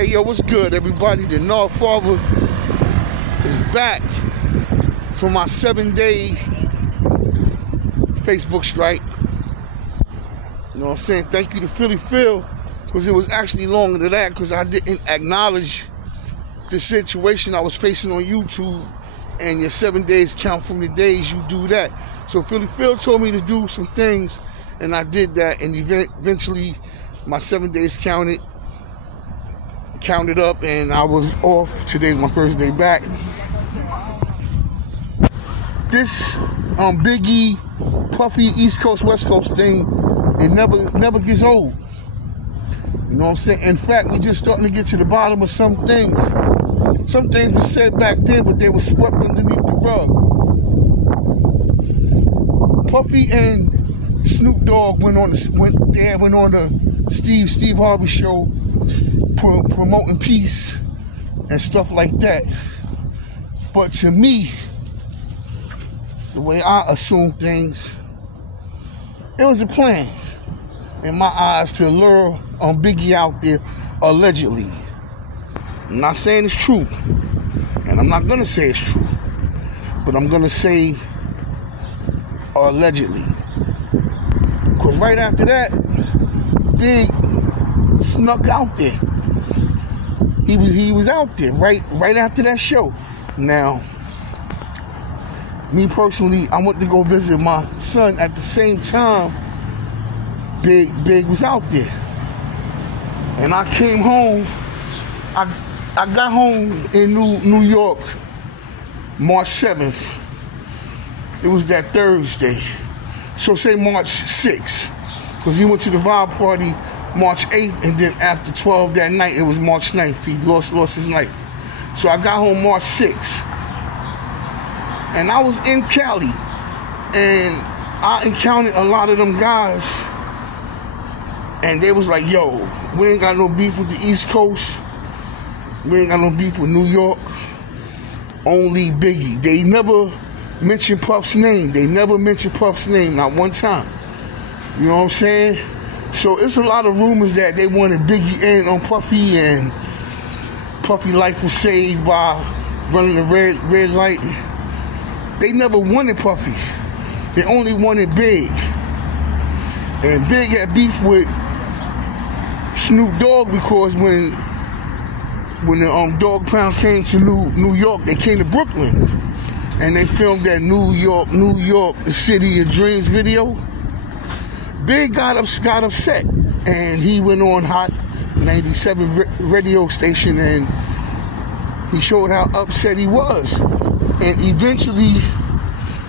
Hey, yo, what's good, everybody? The North Father is back for my 7-day Facebook strike. You know what I'm saying? Thank you to Philly Phil, because it was actually longer than that, because I didn't acknowledge the situation I was facing on YouTube, and your 7 days count from the days you do that. So Philly Phil told me to do some things, and I did that, and eventually my 7 days counted up, and I was off. Today's my first day back. This Biggie, Puffy, East Coast, West Coast thing, it never gets old. You know what I'm saying? In fact, we're just starting to get to the bottom of some things. Some things were said back then, but they were swept underneath the rug. Puffy and Snoop Dogg went on the Steve Harvey show, promoting peace and stuff like that. But to me, the way I assume things, it was a plan in my eyes to lure Biggie out there, allegedly. I'm not saying it's true, and I'm not gonna say it's true, but I'm gonna say allegedly. Because right after that, Big snuck out there. He was out there right after that show. Now, me personally, I went to go visit my son at the same time Big was out there. And I came home, I got home in New York March 7th. It was that Thursday. So say March 6th. Because he went to the vibe party March 8th, and then after 12 that night, it was March 9th. He lost his life. So I got home March 6th. And I was in Cali. And I encountered a lot of them guys. And they was like, yo, we ain't got no beef with the East Coast. We ain't got no beef with New York. Only Biggie. They never mentioned Puff's name. Not one time. You know what I'm saying? So it's a lot of rumors that they wanted Biggie in on Puffy, and Puffy life was saved by running the red light. They never wanted Puffy. They only wanted Big. And Big had beef with Snoop Dogg because when the Dogg Pound came to New York, they came to Brooklyn. And they filmed that New York, the City of Dreams video. Big got upset, and he went on Hot 97 radio station, and he showed how upset he was. And eventually,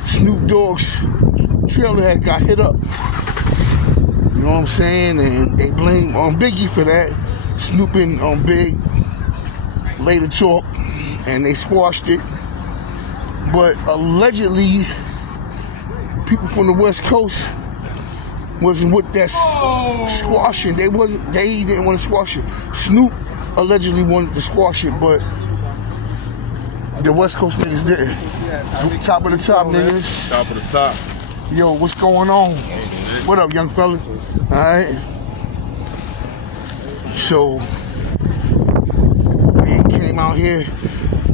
Snoop Dogg's trailer had got hit up. You know what I'm saying? And they blame Biggie for that. Snoop and Big later talked, and they squashed it. But allegedly, people from the West Coast wasn't with that squashing. They didn't want to squash it. Snoop allegedly wanted to squash it, but the West Coast niggas didn't. Top of the top, niggas. Top of the top. Yo, what's going on? What up, young fella? Alright. So, we came out here,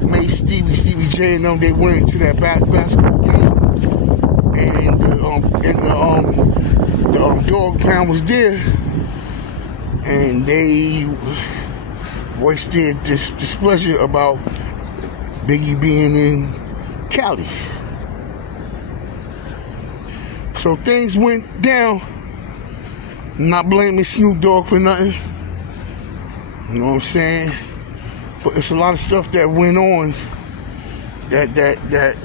made Stevie J and them, they went to that basketball game. And the Dogg Pound was there, and they voiced their displeasure about Biggie being in Cali. So things went down. I'm not blaming Snoop Dogg for nothing. You know what I'm saying? But it's a lot of stuff that went on that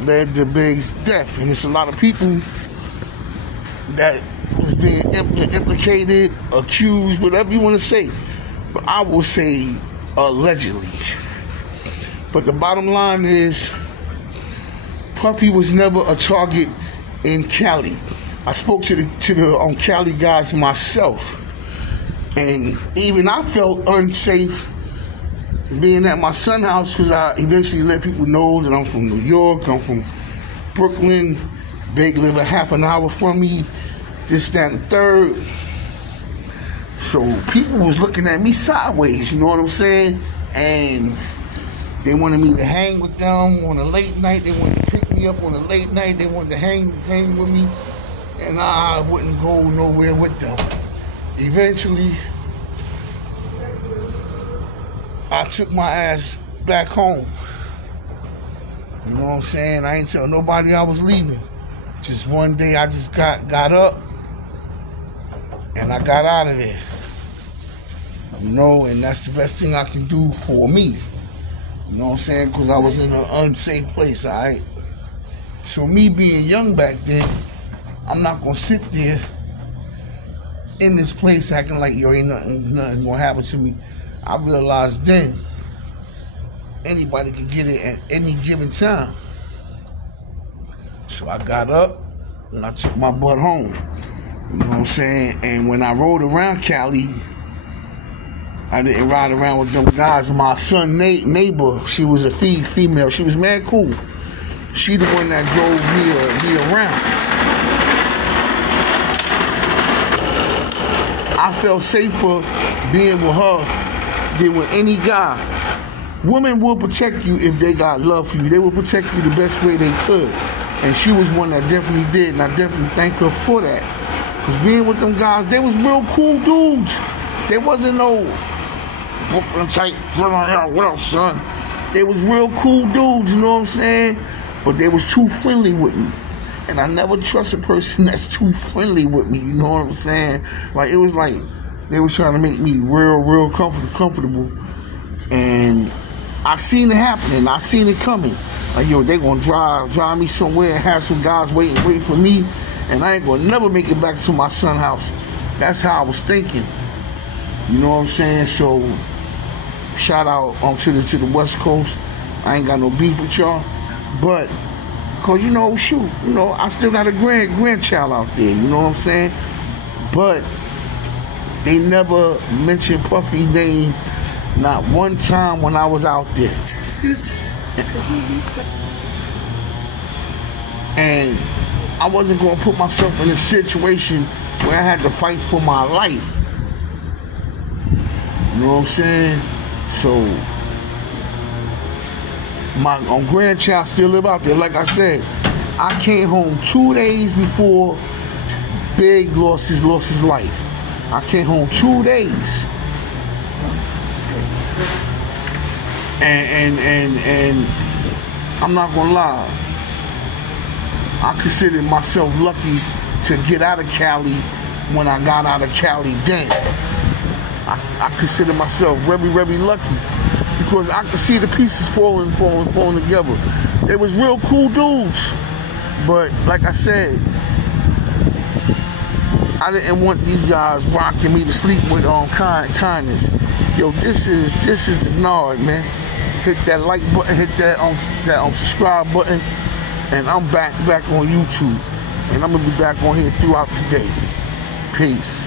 led to Big's death, and it's a lot of people that was being implicated, accused, whatever you want to say. But I will say allegedly. But the bottom line is, Puffy was never a target in Cali. I spoke to the Cali guys myself, and even I felt unsafe being at my son's house, because I eventually let people know that I'm from New York, I'm from Brooklyn. Big live a half an hour from me, this, that, and the third. So people was looking at me sideways, you know what I'm saying? And they wanted me to hang with them on a late night. They wanted to pick me up on a late night. They wanted to hang with me. And I wouldn't go nowhere with them. Eventually, I took my ass back home. You know what I'm saying? I ain't tell nobody I was leaving. Just one day I just got up and I got out of there. You know, and that's the best thing I can do for me. You know what I'm saying? Because I was in an unsafe place, all right? So me being young back then, I'm not going to sit there in this place acting like, yo, ain't nothing going to happen to me. I realized then anybody could get it at any given time. So I got up and I took my butt home. You know what I'm saying? And when I rode around Cali, I didn't ride around with them guys. My son neighbor, she was a female. She was mad cool. She the one that drove me around. I felt safer being with her than with any guy. Women will protect you if they got love for you. They will protect you the best way they could. And she was one that definitely did, and I definitely thank her for that. Because being with them guys, they was real cool dudes. There wasn't no Brooklyn type, what up, son? They was real cool dudes, you know what I'm saying? But they was too friendly with me. And I never trust a person that's too friendly with me, you know what I'm saying? Like, it was like they was trying to make me real comfortable. And I seen it happening. I seen it coming. Like, yo, they gonna drive me somewhere and have some guys waiting for me, and I ain't gonna never make it back to my son's house. That's how I was thinking. You know what I'm saying? So, shout out to the West Coast. I ain't got no beef with y'all, but cause you know, shoot, you know, I still got a grandchild out there. You know what I'm saying? But they never mentioned Puffy name, not one time when I was out there. And I wasn't going to put myself in a situation where I had to fight for my life. You know what I'm saying? So, my grandchild still live out there. Like I said, I came home 2 days before Big lost his life. I came home 2 days. And I'm not gonna lie, I consider myself lucky to get out of Cali when I got out of Cali then. I consider myself very lucky because I could see the pieces falling together. They was real cool dudes, but like I said, I didn't want these guys rocking me to sleep with kindness. Yo, this is the Nard, man. Hit that like button, hit that subscribe button, and I'm back on YouTube, and I'm gonna be back on here throughout the day. Peace.